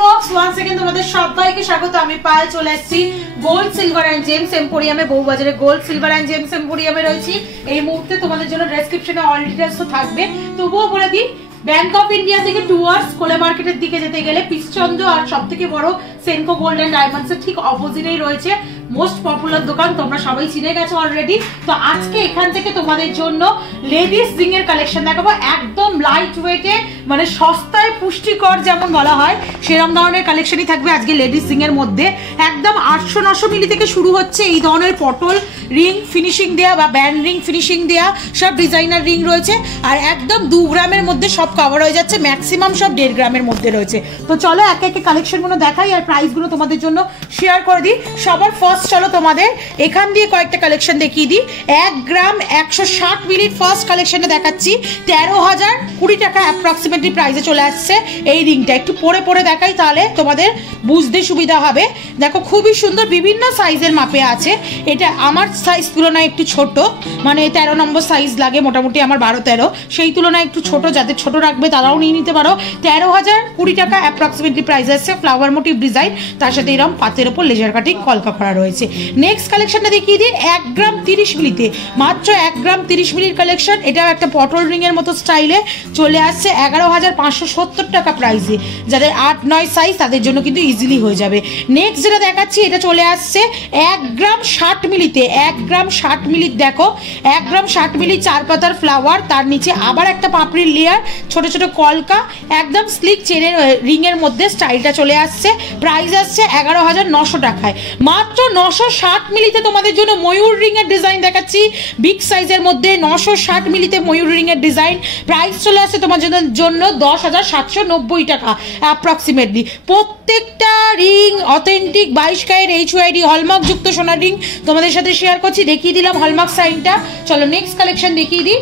folks, once again তোমাদের সবাইকে স্বাগত। আমি পায়েল চলে এসেছি গোল্ড সিলভার এন্ড জেমস এম্পোরিয়ামে, বউবাজারে গোল্ড সিলভার এন্ড জেমস এম্পোরিয়ামে রয়েছি। এই মুহূর্তে তোমাদের জন্য ডেসক্রিপশনে অল ডিটেইলস তো থাকবে, তবুও বলে দিই ব্যাংক অফ ইন্ডিয়া থেকে টুয়ার্ডস কোলে মার্কেটের দিকে যেতে গেলে পিসচন্দ্র আর সবথেকে বড় সেনকো গোল্ড এন্ড ডায়মন্ডস এর ঠিক অপোজিটেই রয়েছে মোস্ট পপুলার দোকান, তোমরা সবাই চিনে গেছো অলরেডি। তো আজকে এখান থেকে তোমাদের জন্য লেডিস রিং এর কালেকশন দেখাবো, একদম লাইট ওয়েটে, মানে সস্তায় পুষ্টিকর যেমন বলা হয় সেরকম ধরনের কালেকশনই থাকবে আজকে লেডিস রিং এর মধ্যে। একদম 800-900 মিলি থেকে শুরু হচ্ছে এই ধরনের পটল রিং ফিনিশিং দেয়া বা ব্যান্ড রিং ফিনিশিং দেয়া সব ডিজাইনার রিং রয়েছে, আর একদম 2 গ্রামের মধ্যে সব কভার হয়ে যাচ্ছে, ম্যাক্সিমাম সব 1.5 গ্রামের মধ্যে রয়েছে। তো চলো একে একে কালেকশনগুলো দেখাই আর প্রাইসগুলো তোমাদের জন্য শেয়ার করে দিই। সবার ফার্স্ট চলো তোমাদের এখান দিয়ে কয়েকটা কালেকশন দেখিয়ে দিই। 1 গ্রাম 160 মিলির ফার্স্ট কালেকশনটা দেখাচ্ছি, 13,020 টাকা অ্যাপ্রক্সিমেটলি প্রাইসে চলে আসছে এই রিংটা। একটু পরে পরে দেখাই তাহলে তোমাদের বুঝতে সুবিধা হবে। দেখো খুবই সুন্দর, বিভিন্ন সাইজের মাপে আছে। এটা আমার সাইজ তুলনায় একটু ছোট, মানে 13 নম্বর সাইজ লাগে মোটামুটি, আমার 12-13, সেই তুলনায় একটু ছোট, যাদের ছোট রাখবে তারাও নিয়ে নিতে পারো। 13,020 টাকা অ্যাপ্রক্সিমেটলি প্রাইস আসছে, ফ্লাওয়ার মোটিভ ডিজাইন, তার সাথে এরকম পাতের ওপর লেজার কাটিং কলকা করা রয়েছে। নেক্সট কালেকশনটা দেখিয়ে দিই 1 গ্রাম 30 মিলিতে, মাত্র 1 গ্রাম 30 মিলির কালেকশন। এটাও একটা পটল রিং এর মতো স্টাইলে চলে আসছে 11,570 টাকা প্রাইসে। যাদের 8-9 সাইজ তাদের জন্য কিন্তু ইজিলি হয়ে যাবে। নেক্সট যেটা দেখাচ্ছি এটা চলে আসছে 1 গ্রাম 60 মিলিতে। 1 গ্রাম 60 মিলির দেখো, 1 গ্রাম 60 মিলি 4 পাতার ফ্লাওয়ার, তার নিচে আবার একটা পাপড়ির লেয়ার, ছোট ছোট কলকা, একদম স্লিক চেনের রিং এর মধ্যে স্টাইলটা চলে আসছে। প্রাইস আসছে 11,900 টাকায়। মাত্র 960 মিলিতে তোমাদের জন্য ময়ূর রিং এর ডিজাইন দেখাচ্ছি, বিগ সাইজের মধ্যে 960 মিলিতে ময়ূর রিং এর ডিজাইন। প্রাইস চলে আসছে তোমার জন্য 10,790 টাকা অ্যাপ্রক্সিমেটলি। প্রত্যেকটা ring authentic 22 carat HYD hallmark যুক্ত সোনার রিং তোমাদের সাথে শেয়ার করছি, দেখিয়ে দিলাম হলমার্ক সাইনটা। চলো নেক্সট কালেকশন দেখিয়ে দিই।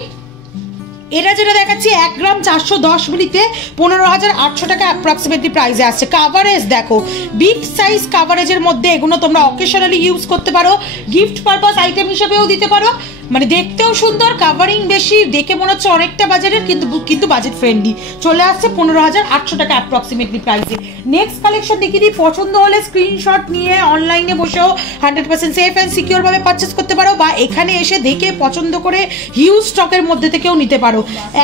এটা যেটা দেখাচ্ছি 1 গ্রাম 410 মিলিতে 15,800 টাকা অ্যাপ্রক্সিমেটলি প্রাইসে আসছে। কাভারেজ দেখো, বিগ সাইজ কাভারেজের মধ্যে এগুলো তোমরা অকেশনালি ইউজ করতে পারো, গিফট পারপাস আইটেম হিসেবেও দিতে পারো, মানে দেখতেও সুন্দর, কাভারিং বেশি, দেখে মনে হচ্ছে অনেকটা বাজারের, কিন্তু বাজেট ফ্রেন্ডলি। চলে আসছে 15,800 টাকা অ্যাপ্রক্সিমেটলি প্রাইসে। নেক্সট কালেকশন দেখিয়ে দিই। পছন্দ হলে স্ক্রিনশট নিয়ে অনলাইনে বসেও 100% সেফ অ্যান্ড সিকিউরভাবে পারচেস করতে পারো, বা এখানে এসে দেখে পছন্দ করে হিউজ স্টকের মধ্যে থেকেও নিতে পারো।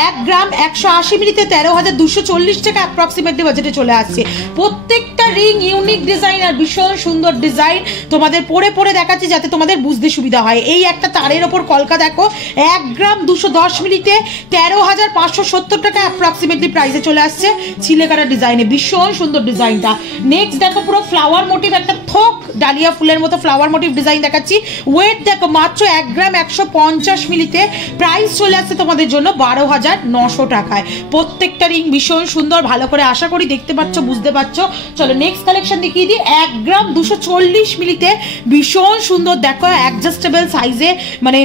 1 গ্রাম 180 মিলিতে 13,240 টাকা অ্যাপ্রক্সিমেটলি বাজেটে চলে আসছে। প্রত্যেকটা রিং ইউনিক ডিজাইন আর ভীষণ সুন্দর ডিজাইন, তোমাদের পরে পরে দেখাচ্ছি যাতে তোমাদের বুঝতে সুবিধা হয়। এই একটা তারের ওপর কলকা দেখো, 1 গ্রাম 210 মিলিতে 13,570 টাকা অ্যাপ্রক্সিমেটলি প্রাইসে চলে আসছে ছিলেকাটা ডিজাইনে, ভীষণ সুন্দর ডিজাইনটা। নেক্সট দেখো পুরো ফ্লাওয়ার মোটিভ, একটা থোক ডালিয়া ফুলের মতো ফ্লাওয়ার মোটিভ ডিজাইন দেখাচ্ছি। ওয়েট দেখো মাত্র 1 গ্রাম 150 মিলিতে, প্রাইস চলে আসছে তোমাদের জন্য 12,900 টাকায়। প্রত্যেকটা রিং ভীষণ সুন্দর, ভালো করে আশা করি দেখতে পাচ্ছ, বুঝতে পারছো। চলো নেক্সট কালেকশন দেখিয়ে দিই। 1 গ্রাম 240 মিলিতে ভীষণ সুন্দর দেখো, অ্যাডজাস্টেবল সাইজে, মানে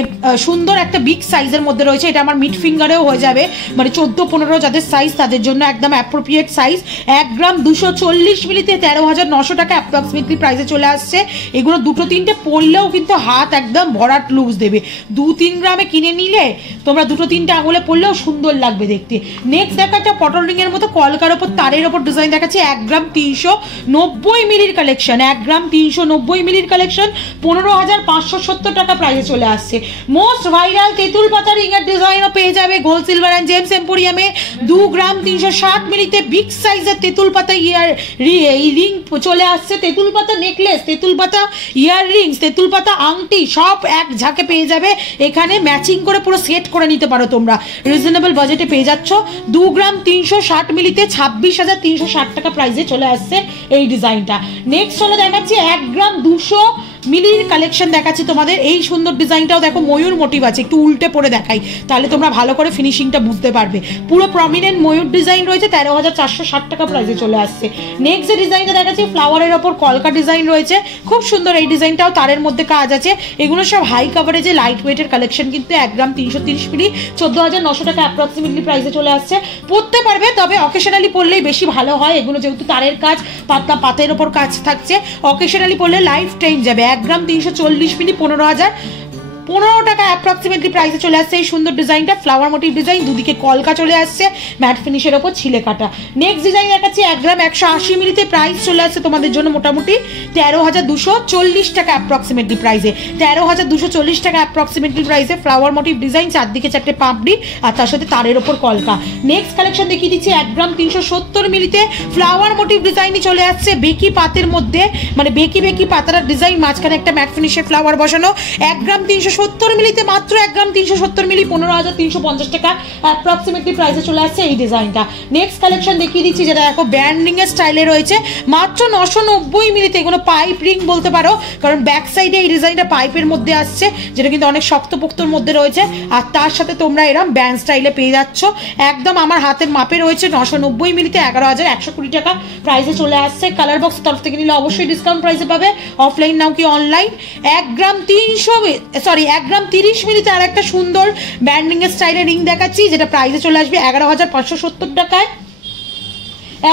সুন্দর একটা বিগ সাইজের মধ্যে রয়েছে। এটা আমার মিড ফিঙ্গারেও হয়ে যাবে, মানে 14-15 যাদের সাইজ তাদের জন্য একদম অ্যাপ্রোপ্রিয়েট সাইজ। 1 গ্রাম 240 মিলিতে 13,900 টাকা অ্যাপ্রক্সিমেটলি প্রাইসে চলে আসছে। এগুলো 2-3টে পরলেও কিন্তু হাত একদম ভরাট লুজ দেবে। 2-3 গ্রামে কিনে নিলে তোমরা 2-3টে আঙুলে পরলেও সুন্দর লাগবে দেখতে। নেক্সট দেখো একটা পটল রিং এর মতো কলকার ওপর তারের ওপর ডিজাইন দেখাচ্ছি। 1 গ্রাম 390 মিলির কালেকশন, 1 গ্রাম 390 মিলির কালেকশন, 15,570 টাকা প্রাইসে চলে আসছে। মোস্ট ভাইরাল তেঁতুল পাতা রিং এর ডিজাইনও পেয়ে যাবে গোল্ড সিলভার এন্ড জেমস এম্পোরিয়ামে। 2 গ্রাম 360 মিলিতে বিগ সাইজের তেঁতুল পাতা রিং চলে আসছে। তেঁতুল পাতা নেকলেস, তেঁতুল পাতা ইয়ার রিংস, তেঁতুল পাতা আংটি সব এক ঝাঁকে পেয়ে যাবে। এখানে ম্যাচিং করে পুরো সেট করে নিতে পারো তোমরা, রিজনেবল বাজেটে পেয়ে যাচ্ছ। 2 গ্রাম 360 মিলিতে 26,360 টাকা প্রাইসে চলে আসছে এই ডিজাইনটা। নেক্সট হলো দেখাচ্ছি 1 গ্রাম 200 মিলির কালেকশন দেখাচ্ছি তোমাদের। এই সুন্দর ডিজাইনটাও দেখো, ময়ূর মোটিভ আছে, একটু উল্টে পরে দেখাই তাহলে তোমরা ভালো করে ফিনিশিংটা বুঝতে পারবে। পুরো প্রমিনেন্ট ময়ূর ডিজাইন রয়েছে, 13,460 টাকা প্রাইসে চলে আসছে। নেক্সট যে ডিজাইনটা দেখাচ্ছি ফ্লাওয়ারের ওপর কলকা ডিজাইন রয়েছে, খুব সুন্দর এই ডিজাইনটাও, তারের মধ্যে কাজ আছে। এগুলো সব হাই কাভারেজে লাইট ওয়েটের কালেকশন, কিন্তু 1 গ্রাম 330 মিলি 14,900 টাকা অ্যাপ্রক্সিমেটলি প্রাইসে চলে আসছে। পরতে পারবে, তবে অকেশনালি পরলেই বেশি ভালো হয়। এগুলো যেহেতু তারের কাজ, পাতলা পাতের ওপর কাজ থাকছে, অকেশনালি পরলে লাইফ টাইম যাবে। 1 গ্রাম 340 মিলি 15,000 15 টাকা অ্যাপ্রক্সিমেটলি প্রাইসে চলে আসছে এই সুন্দর ডিজাইনটা, ফ্লাওয়ার মোটিভ ডিজাইন, দুদিকে কলকা চলে আসছে ম্যাট ফিনিশের ওপর ছিলে কাটা। নেক্সট ডিজাইন দেখাচ্ছি 1 গ্রাম 180 মিলিতে, প্রাইস চলে আসছে তোমাদের জন্য মোটামুটি 13,240 টাকা অ্যাপ্রক্সিমেটলি প্রাইসে, 13,240 টাকা অ্যাপ্রক্সিমেটলি প্রাইসে ফ্লাওয়ার মোটিভ ডিজাইন, চারদিকে 4টে পাপড়ি আর তার সাথে তারের ওপর কলকা। নেক্সট কালেকশন দেখিয়ে দিচ্ছি 1 গ্রাম 370 মিলিতে ফ্লাওয়ার মোটিভ ডিজাইনই চলে আসছে বেকি পাতের মধ্যে, মানে বেকি পাতার ডিজাইন, মাঝখানে একটা ম্যাট ফিনিশের ফ্লাওয়ার বসানো। 1 গ্রাম 370 মিলিতে, মাত্র 1 গ্রাম 370 মিলি 15,350 টাকা অ্যাপ্রক্সিমেটলি প্রাইসে চলে আসছে এই ডিজাইনটা। নেক্সট কালেকশন দেখিয়ে দিচ্ছি যেটা দেখো ব্যান্ডিং এর স্টাইলে রয়েছে, মাত্র 990 মিলিতে। এগুলো পাইপ রিং বলতে পারো, কারণ ব্যাক সাইডে এই ডিজাইনটা পাইপের মধ্যে আসছে, যেটা কিন্তু অনেক শক্তপোক্তর মধ্যে রয়েছে, আর তার সাথে তোমরা এরকম ব্যান্ড স্টাইলে পেয়ে যাচ্ছ। একদম আমার হাতের মাপে রয়েছে, 990 মিলিতে 11,120 টাকা প্রাইসে চলে আসছে। কালার বক্স তরফ থেকে নিলে অবশ্যই ডিসকাউন্ট প্রাইসে পাবে, অফলাইন নাও কি অনলাইন। 1 গ্রাম 30 মিলিতে আর একটা সুন্দর ব্যান্ডিং এর স্টাইলে রিং দেখাচ্ছি, যেটা প্রাইসে চলে আসবে 11,570 টাকায়।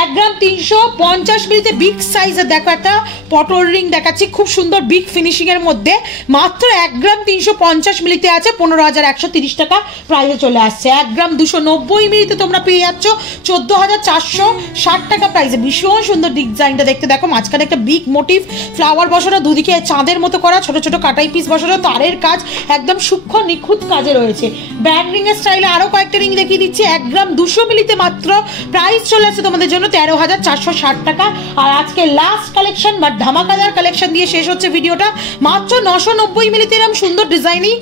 1 গ্রাম 350 মিলিতে বিগ সাইজের দেখো একটা পটল রিং দেখাচ্ছি, খুব সুন্দর বিগ ফিনিশিং এর মধ্যে, মাত্র 1 গ্রাম 350 মিলিতে আছে 15,130 টাকা প্রাইসে চলে আসছে। 1 গ্রাম 290 মিলিতে তোমরা পেয়ে যাচ্ছ 14,460 টাকা প্রাইসে। ভীষণ সুন্দর ডিজাইনটা দেখতে, দেখো মাঝখানে একটা বিগ মোটিভ ফ্লাওয়ার বসানো, দুদিকে চাঁদের মতো করা ছোট ছোট কাটাই পিস বসানো, তারের কাজ একদম সূক্ষ্ম নিখুঁত কাজে রয়েছে। ব্যান্ড রিং এর স্টাইলে আরো কয়েকটা রিং দেখিয়ে দিচ্ছি। 1 গ্রাম 200 মিলিতে মাত্র প্রাইস চলে আসছে তোমাদের জন্য 13,460 টাকা। আর আজকে লাস্ট কালেকশন বা ধামাকাদার কালেকশন দিয়ে শেষ হচ্ছে ভিডিওটা, মাত্র 990 মিলিতে এরকম সুন্দর ডিজাইনিং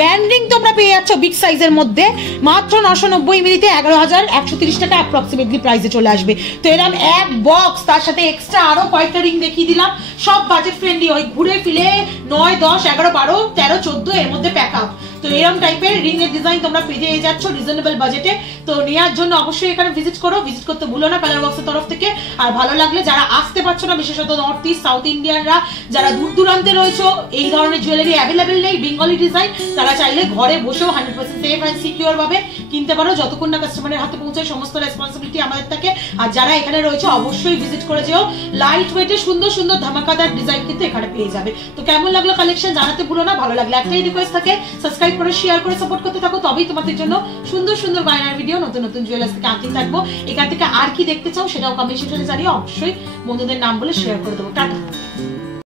ব্যান্ডিং তোমরা পেয়ে যাচ্ছ বিগ সাইজের মধ্যে, মাত্র 990 মিলিতে 11,130 টাকা অ্যাপ্রক্সিমেটলি প্রাইসে চলে আসবে। তো এরকম এক বক্স, তার সাথে এক্সট্রা আরো কয়েকটা রিং দেখিয়ে দিলাম, সব বাজেট ফ্রেন্ডলি, ওই ঘুরে ফিরে 9, 10, 11, 12, 13, 14 এর মধ্যে প্যাক আপ। তো এরকম টাইপের রিং এর ডিজাইন তোমরা পেয়ে যাচ্ছ রিজনেবল বাজেটে। তো নেওয়ার জন্য অবশ্যই এখানে ভিজিট করতে ভুলো না কালার বক্সের তরফ থেকে। আর ভালো লাগলে যারা আসতে পারছো না, বিশেষত নর্থ ইস্ট সাউথ ইন্ডিয়ানরা যারা দূর দূরান্তে রয়েছে, এই ধরনের জুয়েলারি অ্যাভেলেবেল নেই বেঙ্গলি ডিজাইন, তারা চাইলে ঘরে বসেও 100% সেফ অ্যান্ড সিকিউর ভাবে কিনতে পারো, যতক্ষণ না কাস্টমারের হাতে পৌঁছায় সমস্ত রেসপন্সিবিলিটি আমাদের থাকে। আর যারা এখানে রয়েছে অবশ্যই ভিজিট করে যেও, লাইট ওয়েটে সুন্দর সুন্দর ধামাকাদার ডিজাইন কিন্তু এখানে পেয়ে যাবে। তো কেমন লাগলো কালেকশন জানাতে ভুলো না, ভালো লাগলে একটাই রিকোয়েস্ট থাকে, সাবস্ক্রাইব করে শেয়ার করে সাপোর্ট করতে থাকো, তবেই তোমাদের জন্য সুন্দর সুন্দর বায়নার ভিডিও নতুন নতুন জুয়েলার্স থেকে আনতে থাকবো। এখান থেকে আর কি দেখতে চাও সেটাও কমেন্ট সেকশনে জানিয়ে অবশ্যই বন্ধুদের নাম বলে শেয়ার করে দেবো। টাটা।